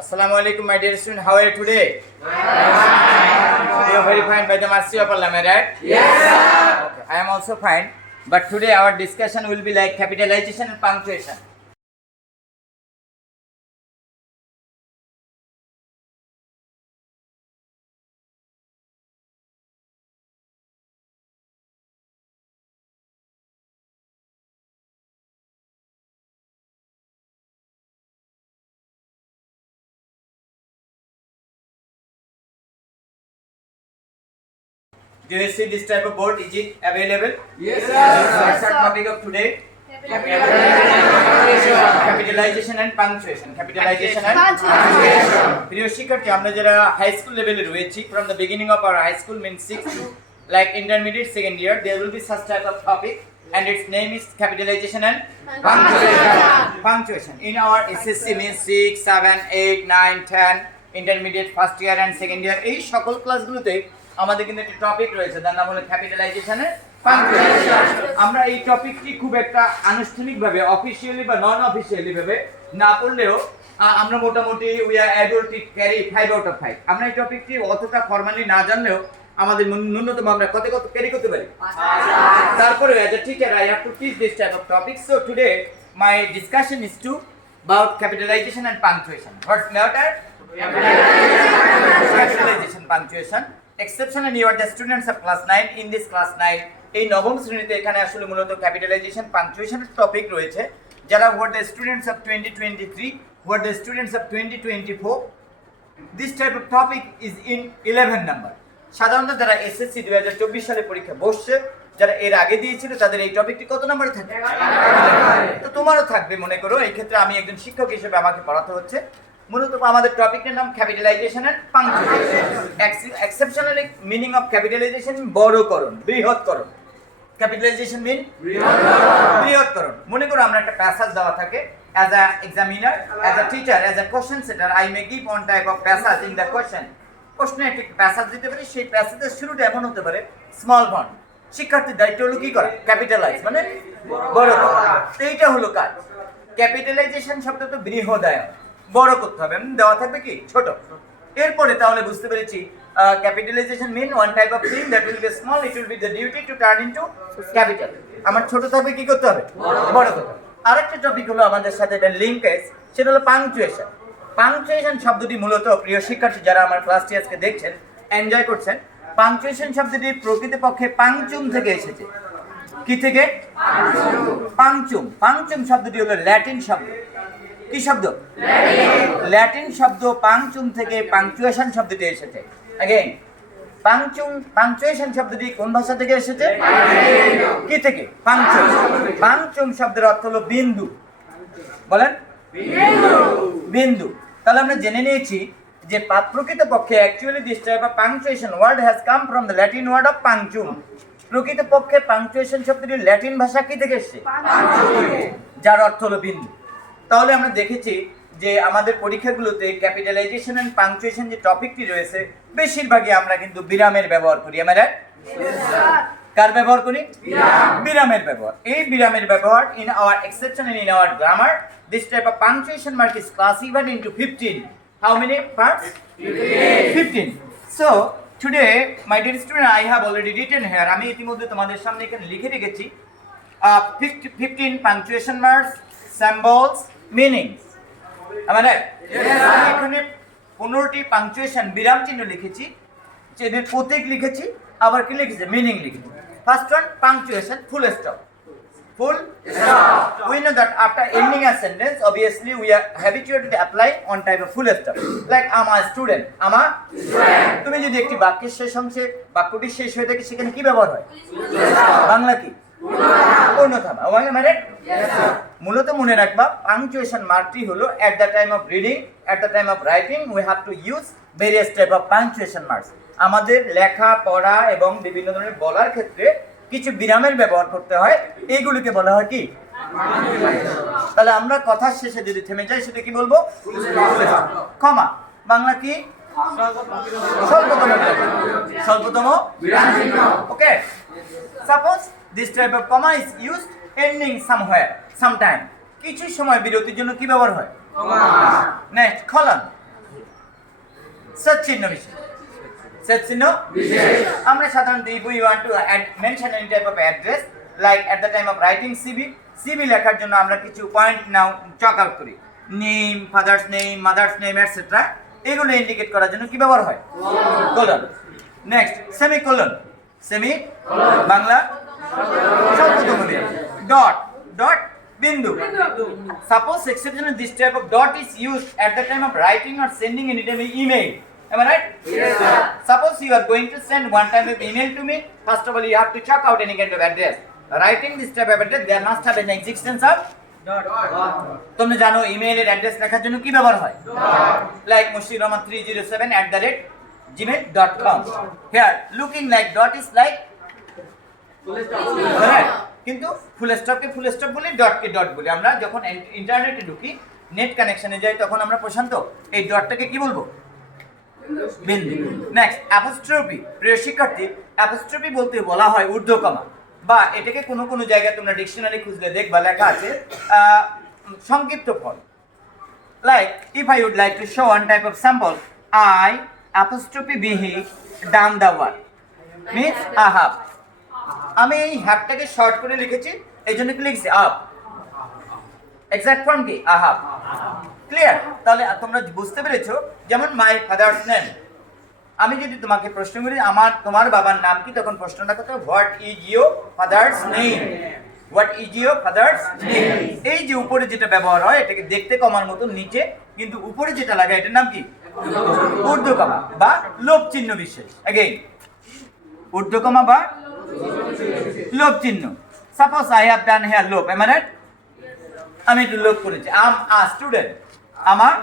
Assalamu alaikum, my dear student. How are you today? You are very fine by the mercy of Allah, am I right? Yes, sir. Okay, I am also fine. But today our discussion will be like capitalization and punctuation. Do you see this type of board? Is it available? Yes, sir. What's our topic of today? Capitalization and punctuation. Capitalization and punctuation. প্রিয় শিক্ষার্থী, আমরা যারা high school লেভেলে রয়েছি, from the beginning of our high school means 6 to like intermediate second year, there will be such type of topic, and its name is capitalization and punctuation. In our SSC means 6, 7, 8, 9, 10, intermediate first year and second year. এই সকল ক্লাসগুলোতে আমাদের কিন্তু একটা topic রয়েছে, তার নাম হলো ক্যাপিটালাইজেশন এন্ড পাংচুয়েশন। আমরা এই টপিকটি খুব একটা আনুষ্ঠানিকভাবে অফিশিয়ালি বা নন অফিশিয়ালি ভাবে না পড়লেও আমরা মোটামুটি we are able to carry 5 out of 5। আমরা এই টপিকটি অতটা ফর্মালি না জানলেও আমাদের ন্যূনতম আমরা কত ক্যারি করতে পারি। তারপরে as a teacher I have to teach this type of topic. So today my discussion is to about capitalization and punctuation. What's matter? Capitalization, punctuation. Exceptionally, you are the students of class 9. In this class 9, এই নবম শ্রেণীতে এখানে আসলে মূলত capitalisation punctuation topic রয়েছে। যারা were the students of 2023, were the students of 2024, this type of topic is in 11 number. সাধারণত যারা এসএসসি 2024 সালে পরীক্ষা বসছে, যারা এর আগে দিয়েছিল, তাদের এই টপিকটি কত নম্বরে থাকবে? তো তোমারও থাকবে মনে করো। এই ক্ষেত্রে আমি একজন শিক্ষক হিসেবে আমাকে পড়াতে হচ্ছে। মূলত আমাদের টপিকের নাম capitalization and punctuation. Exceptionally meaning of capitalization বড়করণ, বৃহৎকরণ। ক্যাপিটালাইজেশন মিন বৃহৎকরণ। মনে করো আমরা একটা প্যাসেজ দেওয়া থাকে, as a examiner, as a teacher, as a question setter, I may give one type of passage in the question. প্রশ্নে একটি প্যাসেজ দিতে পারি, সেই প্যাসেজের শুরুটা এমন হতে পারে স্মল ফন্ট। শিক্ষার্থীর দায়িত্ব হলো কি করা? ক্যাপিটালাইজ মানে বড় করা। এইটা হলো কাজ। ক্যাপিটালাইজেশন শব্দ তো বৃহদায়ন, বড় করতে হবে, দেওয়া থাকবে কি ছোট। এরপরে তাহলে বুঝতে পেরেছি capitalisation mean one type of thing that will be small, it will be the duty to turn into capital. আমার ছোট থাকবে কি করতে হবে? বড় করতে হবে। আরেকটা টপিক হলো আমাদের সাথে এটা লিঙ্কেজ, সেটা হলো পাংচুয়েশন। পাংচুয়েশন শব্দটি মূলত প্রিয় শিক্ষার্থী যারা আমার ক্লাসটি আজকে দেখছেন, এনজয় করছেন, পাংচুয়েশন শব্দটি প্রকৃতপক্ষে পাংচুম থেকে এসেছে। কি থেকে? পাংচুম। পাংচুম শব্দটি হলো ল্যাটিন শব্দ। কি শব্দ? ল্যাটিন শব্দ পাংচুম থেকে পাংচুয়েশন শব্দটি এসেছে। अगेन পাংচুয়েশন শব্দটি কোন ভাষা থেকে এসেছে? কি থেকে? পাংচুম। পাংচুম শব্দের অর্থ হলো বিন্দু। বলেন বিন্দু। তাহলে আমরা জেনে নিয়েছি যে প্রকৃতপক্ষে actually this type of punctuation word has come from the Latin word of punctum. প্রকৃতপক্ষে পাংচুয়েশন শব্দটি ল্যাটিন ভাষা কি থেকে এসেছে? যার অর্থ হলো বিন্দু। তাহলে আমরা দেখেছি যে আমাদের পরীক্ষাগুলোতে ক্যাপিটালাইজেশন এন্ড পাংচুয়েশন যে টপিকটি রয়েছে, বেশিরভাগই আমরা কিন্তু বিরামের ব্যবহার করি। আমরা কার ব্যবহার করি? বিরামের ব্যবহার। এই বিরামের ব্যবহার in our exception and in our grammar, this type of punctuation mark is classified into 15. How many parts? 15. So today my dear student, I have already written here, আমি ইতিমধ্যে তোমাদের সামনে এখানে লিখে রেখেছি 15 punctuation marks, symbols, meanings. আমি এখানে 15টি punctuation বিরাম চিহ্ন লিখেছি, এদের প্রতীক লিখেছি, আবার কি লিখেছি? মিনিং লিখেছি। First one punctuation, full stop. Full stop. We know that after ending a sentence, obviously we are habituated to apply one type of full stop. Like I'm a student. I'm a student. তুমি যদি একটি বাক্যের শেষ অংশে বাক্যটি শেষ হয়ে থাকে, সেখানে কি ব্যবহার হয়? বাংলা কি? পূর্ণথামা। মূলত মনে রাখবা পাংচুয়েশন মার্কটি হলো at the time of reading, at the time of writing, we have to use various type of punctuation marks. আমাদের লেখা পড়া এবং বিভিন্ন ধরনের বলার ক্ষেত্রে কিছু বিরামের ব্যবহার করতে হয়, এইগুলিকে বলা হয় কি? তাহলে আমরা কথার শেষে যদি থেমে যাই, সেটা কি বলবো? কমা। বাংলা কি? স্বল্পতম বিরাম। Okay, suppose this type of comma is used ending somewhere, sometime. কিছু সময় বিরতির জন্য কি ব্যবহার হয়? Next, colon. such চিহ্ন বিশেষ such চিহ্ন বিশেষ আমরা সাধারণত if we want to mention any type of address like at the time of writing CV লেখার জন্য আমরা কিছু পয়েন্ট নাও চক আউট করি name father's name mother's name etcetera এগুলো ইন্ডিকেট করার জন্য কি ব্যবহার হয় কোলন নেক্সট সেমিকোলন বাংলা স্বল্পতম বিরাম dot bindu suppose exception this type of dot is used at the time of writing or sending any type of email. Am I right? Yes, sir. Suppose you are going to send one type of email to me. First of all, you have to check out any kind of address. Writing this type of address, there must have an existence of dot. তোমরা জানো ইমেইলের address লেখার জন্য কি ব্যবহার হয় like mushirrahman307@gmail.com. Here, looking like dot is like correct. কিন্তু ফুল স্টপকে full stop বলি ডটকে dot বলি আমরা যখন ইন্টারনেটে ঢুকি নেট কানেকশনে যাই তখন আমরা প্রশান্ত এই ডটটাকে কি বলবো বিন্দু নেক্সট অ্যাপোস্ট্রফি প্রিয় শিক্ষার্থী অ্যাপোস্ট্রফি বলতে বলা হয় ঊর্ধ্বকমা বা এটাকে কোনো কোনো জায়গায় তোমরা ডিকশনারি খুঁজলে দেখবা লেখা আছে সংক্ষিপ্ত ফল like if I would like to show one type of sample I apostrophe বিহি ডান the word means I have আমি এই হ্যাভটাকে শর্ট করে লিখেছি এই জন্য কি লিখছি আপ এক্সাক্ট ফর্ম কি আহাব ক্লিয়ার তাহলে তোমরা বুঝতে পেরেছো যেমন মাই ফাদার্স নেম আমি যদি তোমাকে প্রশ্ন করি তোমার বাবার নাম কি তখন প্রশ্নটা করতে what is your father's name এই যে উপরে যেটা ব্যবহার হয় এটাকে দেখতে কমার মতো নিচে কিন্তু উপরে যেটা লাগে এটার নাম কি ঊর্ধ্বকমা বা লোপ চিহ্ন বিশেষ अगेन ঊর্ধ্বকমা বা লোপ চিহ্ন suppose I have done here লোপ এম আই রাইট আমি একটু লোপ করেছি আম আ স্টুডেন্ট আমার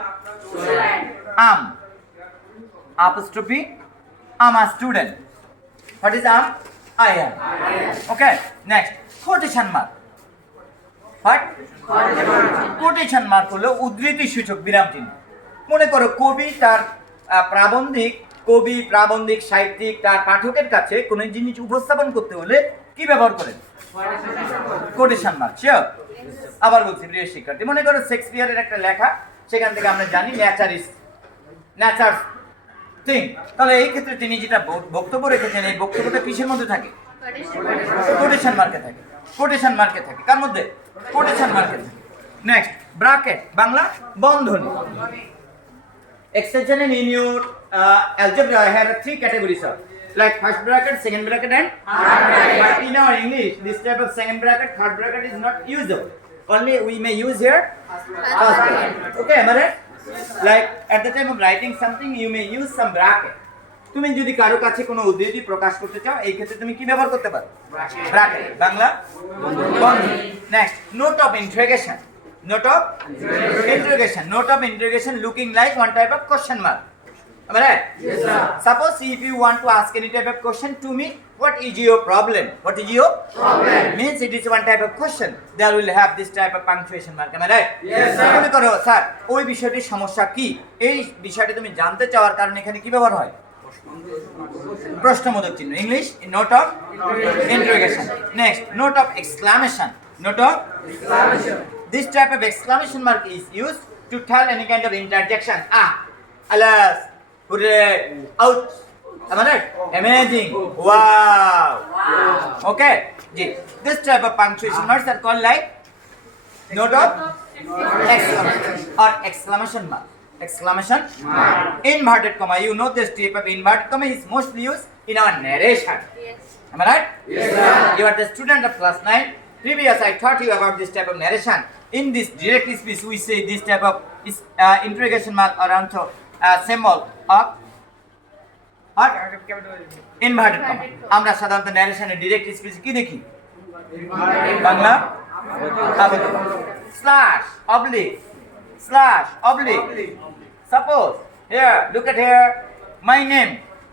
আম apostrophe am a student what is am I am okay next quotation mark what quotation mark হলো উদ্ধৃতি সূচক বিরাম চিহ্ন মনে করো কবি প্রাবন্ধিক সাহিত্যিক তার পাঠকের কাছে কোনো জিনিস উপস্থাপন করতে হলে কি ব্যবহার করেন কোটেশন মার্ক শিওর আবার বলছি প্রিয় শিক্ষার্থী মনে করো শেক্সপিয়ারের একটা লেখা সেখান থেকে আমরা জানি নেচার থিং তাহলে এই ক্ষেত্রে তিনি যেটা বক্তব্য রেখেছেন এই বক্তব্যটা কিসের মধ্যে থাকে কোটেশন মার্কে থাকে কার মধ্যে কোটেশন মার্কে থাকে নেক্সট ব্র্যাকেট বাংলা বন্ধনী extension in your algebra I have three categories of like first bracket second bracket and third bracket but in our English this type of second bracket third bracket is not usable only we may use here first bracket okay am I right like at the time of writing something you may use some bracket তুমি যদি কারো কাছে কোনো উদ্ধৃতি প্রকাশ করতে চাও এই ক্ষেত্রে তুমি কি ব্যবহার করতে পারো ব্র্যাকেট বাংলা বন্ধনী next note of interrogation note of interrogation looking like one type of question mark am I right yes sir suppose if you want to ask any type of question to me what is your problem means it is one type of question there will have this type of punctuation mark am I right yes sir মনে করো sir ওই বিষয়টির সমস্যা কি এই বিষয়টি তুমি জানতে চাওয়ার কারণে এখানে কি ব্যবহার হয় প্রশ্নবোধক চিহ্ন English note of interrogation next note of exclamation This type of exclamation mark is used to tell any kind of interjection. Ah, alas, hooray, ouch, am I right? Amazing, wow. Okay, this type of punctuation marks are called like note of exclamation or exclamation mark. Inverted comma. You know this type of inverted comma is mostly used in our narration. Yes. Am I right? Yes, sir. You are the student of class 9. Previous I taught you about this type of narration. In this direct speech we say this type of interrogation mark or also symbol of inverted comma আমরা সাধারণত narration এর direct speech কি দেখি Bangla slash oblique suppose here look at here my name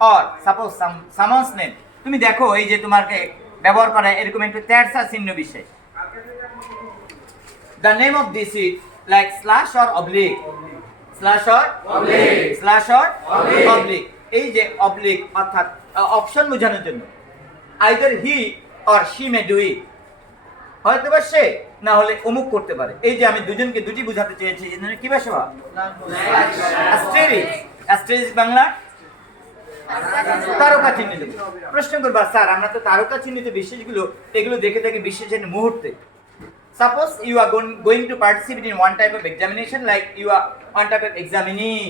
or suppose someone's name তুমি দেখো এই যে তোমাকে ব্যবহার করা এরকম একটু তেরসা চিহ্ন বিশেষ the name of this is like slash or oblique এই যে oblique অর্থাৎ অপশন বোঝানোর জন্য either he or she may do it হয়তো বা সে না হলে অমুক করতে পারে এই যে আমি দুজনকে দুটি বোঝাতে চেয়েছি এজন্য কি ভাষা অ্যাস্টেরিস্ক বাংলা তারকা চিহ্নিত। প্রশ্ন করবা স্যার আমরা তো তারকা চিহ্নিত বিশেষগুলো এগুলো দেখে থাকি বিশেষের মুহূর্তে। Suppose you are going to participate in one type of examination, like you are one type of examinee.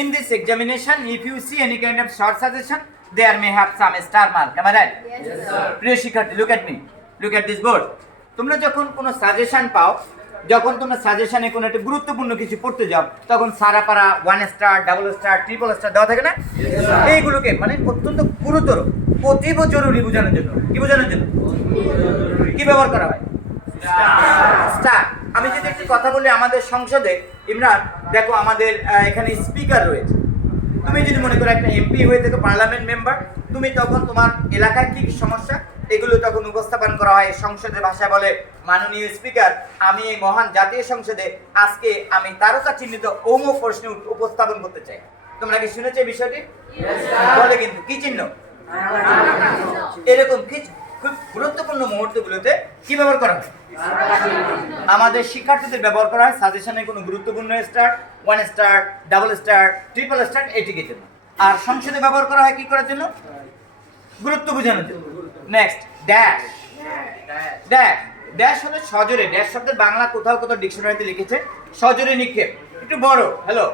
In this examination, if you see any kind of short suggestion, there may have some star mark. Am I right? Yes, sir. প্রিয় শিক্ষার্থী, look at me. Look at this board. তোমরা যখন কোনো suggestion পাও, যখন তোমরা সাজেশনে কোনো একটা গুরুত্বপূর্ণ কিছু পড়তে যাও, তখন সারাপারা 1 star, double star, triple star দেওয়া থাকে না? এইগুলোকে মানে অত্যন্ত গুরুতর, অতীব জরুরি বোঝানোর জন্য। কি বোঝানোর জন্য? কি ব্যবহার করা হয়? স্টার। আমি যদি একটি কথা বলি, আমাদের সংসদে ইমরান দেখো আমাদের এখানে স্পিকার রয়েছে। তুমি যদি মনে করো একটা এমপি হয়ে থেকে পার্লামেন্ট মেম্বার, তুমি তখন তোমার এলাকার কি কি সমস্যা এগুলো তখন উপস্থাপন করা হয় সংসদের ভাষায়, বলে মাননীয় স্পিকার, আমি এই মহান জাতীয় সংসদে আজকে আমি তারকা চিহ্নিত অমুক প্রশ্ন উপস্থাপন করতে চাই। তোমরা কি শুনেছো এই বিষয়টি? বলে কিন্তু কি চিহ্ন? এরকম কিছু খুব গুরুত্বপূর্ণ মুহূর্তগুলোতে কি ব্যবহার করা হয়? আমাদের শিক্ষার্থীদের ব্যবহার করা হয় সাজেশনের কোনো গুরুত্বপূর্ণ star, 1 star, double star, triple star এটিকে জন্য। আর সংসদে ব্যবহার করা হয় কি করার জন্য? গুরুত্ব বোঝানোর জন্য। Next, dash. ড্যাশ ড্যাশ হলো সজোরে। ড্যাশ শব্দের বাংলা কোথাও কোথাও ডিকশনারিতে লিখেছে সজোরে নিক্ষেপ, একটু বড়। হ্যালো,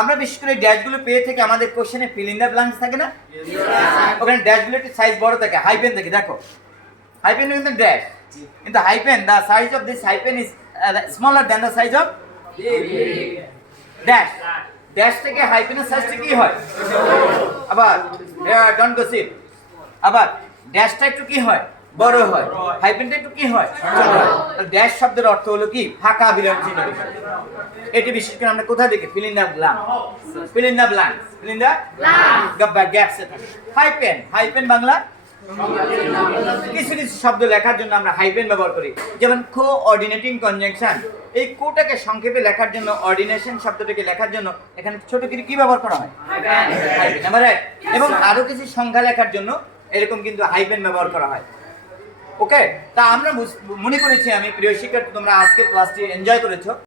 আমরা বিশেষ করে ড্যাশগুলো পেয়ে থেকে আমাদের কোশ্চেনে ফিল ইন দ্য ব্ল্যাঙ্কস থাকে না? ওখানে ড্যাশগুলো একটু সাইজ বড় থাকে, হাইপেন থাকে। দেখো হাইপেন কিন্তু ড্যাশ, কিন্তু hyphen the size of this hyphen is smaller than the size of dash. Dash থেকে হাইপেনের সাইজটা কি হয়? আবার ডন্ট গসিপ, আবার ড্যাশটা একটু কি হয়? বড় হয়। হাইপেনটা একটু কি হয়? ছোট হয়। ড্যাশ শব্দের অর্থ হলো কি? ফাঁকা বিরাম চিহ্ন। এটি বিশেষ করে আমরা কোথায় দেখি? Fill in the blank, fill in the blank, fill in the gaps. Hyphen, hyphen Bangla কিছু কিছু শব্দ লেখার জন্য আমরা হাইপেন ব্যবহার করি, যেমন কোঅর্ডিনেটিং কনজাংশন। এই কোটাকে সংক্ষেপে লেখার জন্য, অর্ডিনেশন শব্দটাকে লেখার জন্য এখানে ছোট করে কি ব্যবহার করা হয়? হাইপেন। নাম্বার 1। এবং আরো কিছু সংখ্যা লেখার জন্য এরকম কিন্তু হাইপেন ব্যবহার করা হয়। ওকে, তা আমরা মনে করেছি আমি প্রিয় শিক্ষার্থী তোমরা আজকে ক্লাসটি এনজয় করেছো।